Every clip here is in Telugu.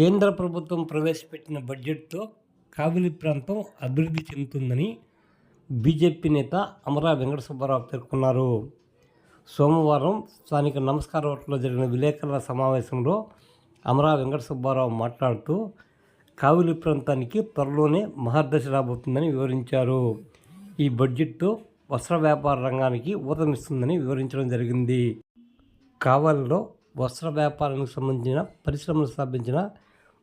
కేంద్ర ప్రభుత్వం ప్రవేశపెట్టిన బడ్జెట్తో కావిలి ప్రాంతం అభివృద్ధి చెందుతుందని బీజేపీ నేత అమరా వెంకట సుబ్బారావు పేర్కొన్నారు. సోమవారం స్థానిక నమస్కార హోటల్లో జరిగిన విలేకరుల సమావేశంలో అమరా వెంకట సుబ్బారావు మాట్లాడుతూ కావిలి ప్రాంతానికి త్వరలోనే మహర్దశ రాబోతుందని వివరించారు. ఈ బడ్జెట్తో వస్త్ర వ్యాపార రంగానికి ఊతమిస్తుందని వివరించడం జరిగింది. కావలిలో వస్త్ర వ్యాపారానికి సంబంధించిన పరిశ్రమలు స్థాపించిన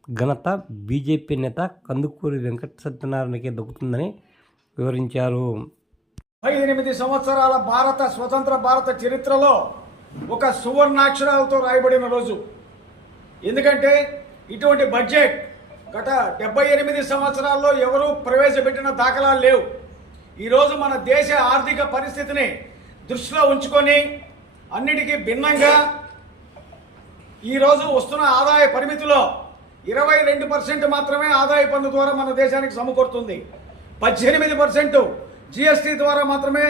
ఘనత బీజేపీ నేత కందుకూరి వెంకట సత్యనారాయణకే దక్కుతుందని వివరించారు. ముప్పై ఎనిమిది సంవత్సరాల భారత స్వతంత్ర భారత చరిత్రలో ఒక సువర్ణాక్షరాలతో రాయబడిన రోజు. ఎందుకంటే ఇటువంటి బడ్జెట్ గత డెబ్బై ఎనిమిది సంవత్సరాల్లో ఎవరూ ప్రవేశపెట్టిన దాఖలాలు లేవు. ఈరోజు మన దేశ ఆర్థిక పరిస్థితిని దృష్టిలో ఉంచుకొని అన్నిటికీ భిన్నంగా ఈరోజు వస్తున్న ఆదాయ పరిమితిలో ఇరవై రెండు పర్సెంట్ మాత్రమే ఆదాయ పన్ను ద్వారా మన దేశానికి సమకూరుతుంది. పద్దెనిమిది పర్సెంట్ జిఎస్టీ ద్వారా మాత్రమే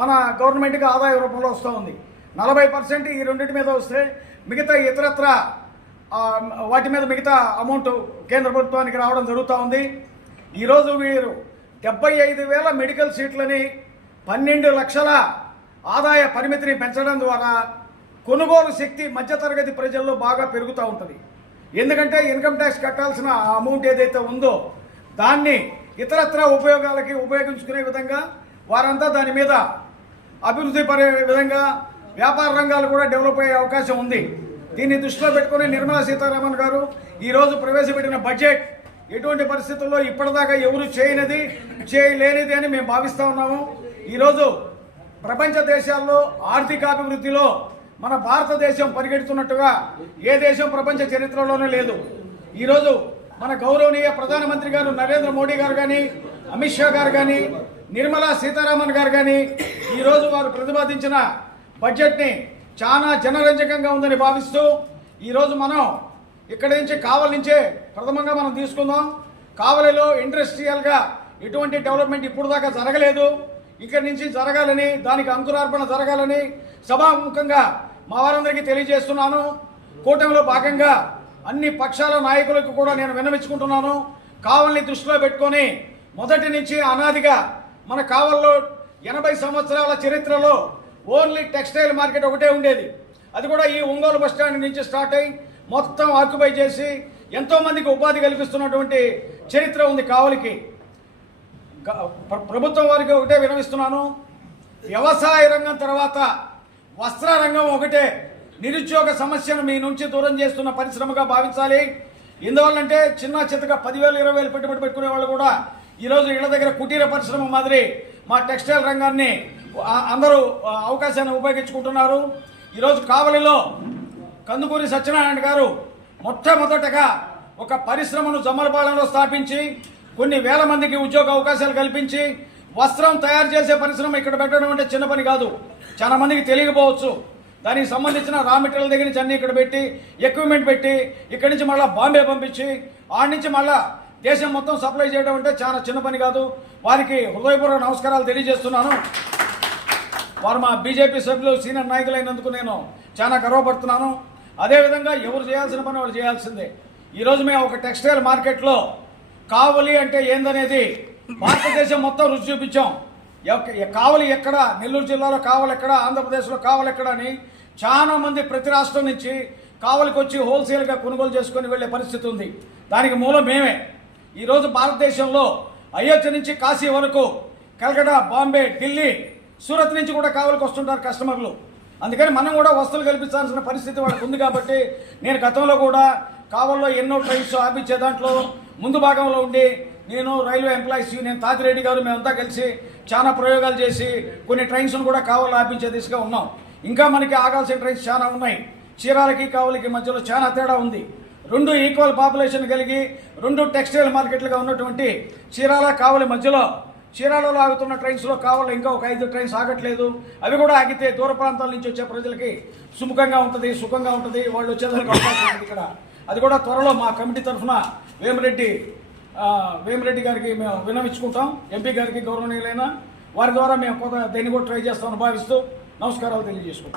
మన గవర్నమెంట్కి ఆదాయ రూపంలో వస్తూ ఉంది. నలభై పర్సెంట్ ఈ రెండింటి మీద వస్తే మిగతా ఇతరత్ర వాటి మీద మిగతా అమౌంట్ కేంద్ర ప్రభుత్వానికి రావడం జరుగుతూ ఉంది. ఈరోజు వీరు డెబ్బై ఐదు వేల మెడికల్ సీట్లని పన్నెండు లక్షల ఆదాయ పరిమితిని పెంచడం ద్వారా కొనుగోలు శక్తి మధ్యతరగతి ప్రజల్లో బాగా పెరుగుతూ ఉంటుంది. ఎందుకంటే ఇన్కమ్ ట్యాక్స్ కట్టాల్సిన అమౌంట్ ఏదైతే ఉందో దాన్ని ఇతరత్ర ఉపయోగాలకి ఉపయోగించుకునే విధంగా వారంతా దాని మీద అభివృద్ధి పడే విధంగా వ్యాపార రంగాలు కూడా డెవలప్ అయ్యే అవకాశం ఉంది. దీన్ని దృష్టిలో పెట్టుకుని నిర్మలా సీతారామన్ గారు ఈరోజు ప్రవేశపెట్టిన బడ్జెట్ ఎటువంటి పరిస్థితుల్లో ఇప్పటిదాకా ఎవరు చేయనిది చేయలేనిది అని మేము భావిస్తూ ఉన్నాము. ఈరోజు ప్రపంచ దేశాల్లో ఆర్థికాభివృద్ధిలో మన భారతదేశం పరిగెడుతున్నట్టుగా ఏ దేశం ప్రపంచ చరిత్రలోనే లేదు. ఈరోజు మన గౌరవనీయ ప్రధానమంత్రి గారు నరేంద్ర మోడీ గారు కానీ అమిత్ షా గారు కానీ నిర్మలా సీతారామన్ గారు కానీ ఈరోజు వారు ప్రతిపాదించిన బడ్జెట్ని చాలా జనరంజకంగా ఉందని భావిస్తూ ఈరోజు మనం ఇక్కడి నుంచి కావలి నుంచే ప్రథమంగా మనం తీసుకుందాం. కావలిలో ఇండస్ట్రియల్గా ఎటువంటి డెవలప్మెంట్ ఇప్పుడు దాకా జరగలేదు. ఇక్కడి నుంచి జరగాలని దానికి అంకురార్పణ జరగాలని సభాముఖంగా మా వారందరికీ తెలియజేస్తున్నాను. కూటమిలో భాగంగా అన్ని పక్షాల నాయకులకు కూడా నేను విన్నవించుకుంటున్నాను. కావల్ని దృష్టిలో పెట్టుకొని మొదటి నుంచి అనాదిగా మన కావల్లో ఎనభై సంవత్సరాల చరిత్రలో ఓన్లీ టెక్స్టైల్ మార్కెట్ ఒకటే ఉండేది. అది కూడా ఈ ఒంగోలు బస్ స్టాండ్ నుంచి స్టార్ట్ అయ్యి మొత్తం ఆక్యుపై చేసి ఎంతోమందికి ఉపాధి కల్పిస్తున్నటువంటి చరిత్ర ఉంది కావలికి. ప్రభుత్వం వారికి ఒకటే వినవిస్తున్నాను వ్యవసాయ రంగం తర్వాత వస్త్ర రంగం ఒకటే. నిరుద్యోగ సమస్యను మీ నుంచి దూరం చేస్తున్న పరిశ్రమగా భావించాలి. ఎందువల్లంటే చిన్న చిత్తగా పదివేలు ఇరవై వేలు పెట్టుబడి పెట్టుకునే వాళ్ళు కూడా ఈరోజు ఇళ్ళ దగ్గర కుటీర పరిశ్రమ మాదిరి మా టెక్స్టైల్ రంగాన్ని అందరూ అవకాశాన్ని ఉపయోగించుకుంటున్నారు. ఈరోజు కావలిలో కందుకూరి సత్యనారాయణ గారు మొట్టమొదటగా ఒక పరిశ్రమను జమ్మలపాలెంలో స్థాపించి కొన్ని వేల మందికి ఉద్యోగ అవకాశాలు కల్పించి వస్త్రం తయారు చేసే పరిశ్రమ ఇక్కడ పెట్టడం అంటే చిన్న పని కాదు. చాలా మందికి తెలియకపోవచ్చు. దానికి సంబంధించిన రా మెటీరియల్ దగ్గర నుంచి అన్ని ఇక్కడ పెట్టి ఎక్విప్మెంట్ పెట్టి ఇక్కడి నుంచి మళ్ళీ బాంబే పంపించి ఆడి నుంచి మళ్ళా దేశం మొత్తం సప్లై చేయడం అంటే చాలా చిన్న పని కాదు. వారికి హృదయపూర్వక నమస్కారాలు తెలియజేస్తున్నాను. వారు మా బీజేపీ సభ్యులు సీనియర్ నాయకులైనందుకు నేను చాలా గర్వపడుతున్నాను. అదేవిధంగా ఎవరు చేయాల్సిన పని వాళ్ళు చేయాల్సిందే. ఈరోజు మేము ఒక టెక్స్టైల్ మార్కెట్లో కావలి అంటే ఏందనేది భారతదేశం మొత్తం రుచి చూపించాం. కావలి ఎక్కడ నెల్లూరు జిల్లాలో కావలి ఎక్కడ ఆంధ్రప్రదేశ్లో కావలి ఎక్కడ అని చాలా మంది ప్రతి రాష్ట్రం నుంచి కావలికి వచ్చి హోల్సేల్గా కొనుగోలు చేసుకొని వెళ్ళే పరిస్థితి ఉంది. దానికి మూలం మేమే. ఈరోజు భారతదేశంలో అయోధ్య నుంచి కాశీ వరకు కలకటా బాంబే ఢిల్లీ సూరత్ నుంచి కూడా కావలికి వస్తుంటారు కస్టమర్లు. అందుకని మనం కూడా వస్తువులు కల్పించాల్సిన పరిస్థితి వాళ్ళకు ఉంది కాబట్టి నేను గతంలో కూడా కావల్లో ఎన్నో ట్రైన్స్ ఆపించే దాంట్లో ముందు భాగంలో ఉండి నేను రైల్వే ఎంప్లాయీస్ నేను తాతిరెడ్డి గారు మేమంతా కలిసి చాలా ప్రయోగాలు చేసి కొన్ని ట్రైన్స్ను కూడా కావల్లో ఆపించే దిశగా ఉన్నాం. ఇంకా మనకి ఆగాల్సిన ట్రైన్స్ చాలా ఉన్నాయి. చీరాలకి కావలికి మధ్యలో చాలా తేడా ఉంది. రెండు ఈక్వల్ పాపులేషన్ కలిగి రెండు టెక్స్టైల్ మార్కెట్లుగా ఉన్నటువంటి చీరాల కావలి మధ్యలో చీరాలలో ఆగుతున్న ట్రైన్స్లో కావాలి ఇంకా ఒక ఐదు ట్రైన్స్ ఆగట్లేదు. అవి కూడా ఆగితే దూర ప్రాంతాల నుంచి వచ్చే ప్రజలకి సుముఖంగా ఉంటుంది సుఖంగా ఉంటుంది. వాళ్ళు వచ్చేదానికి అవకాశం ఉంది ఇక్కడ. అది కూడా త్వరలో మా కమిటీ తరఫున వేమిరెడ్డి వేమిరెడ్డి గారికి మేము విన్నవించుకుంటాం. ఎంపీ గారికి గౌరవనీయులైన వారి ద్వారా మేము కొంత దీన్ని కూడా ట్రై చేస్తామని భావిస్తూ నమస్కారాలు తెలియజేసుకుంటాం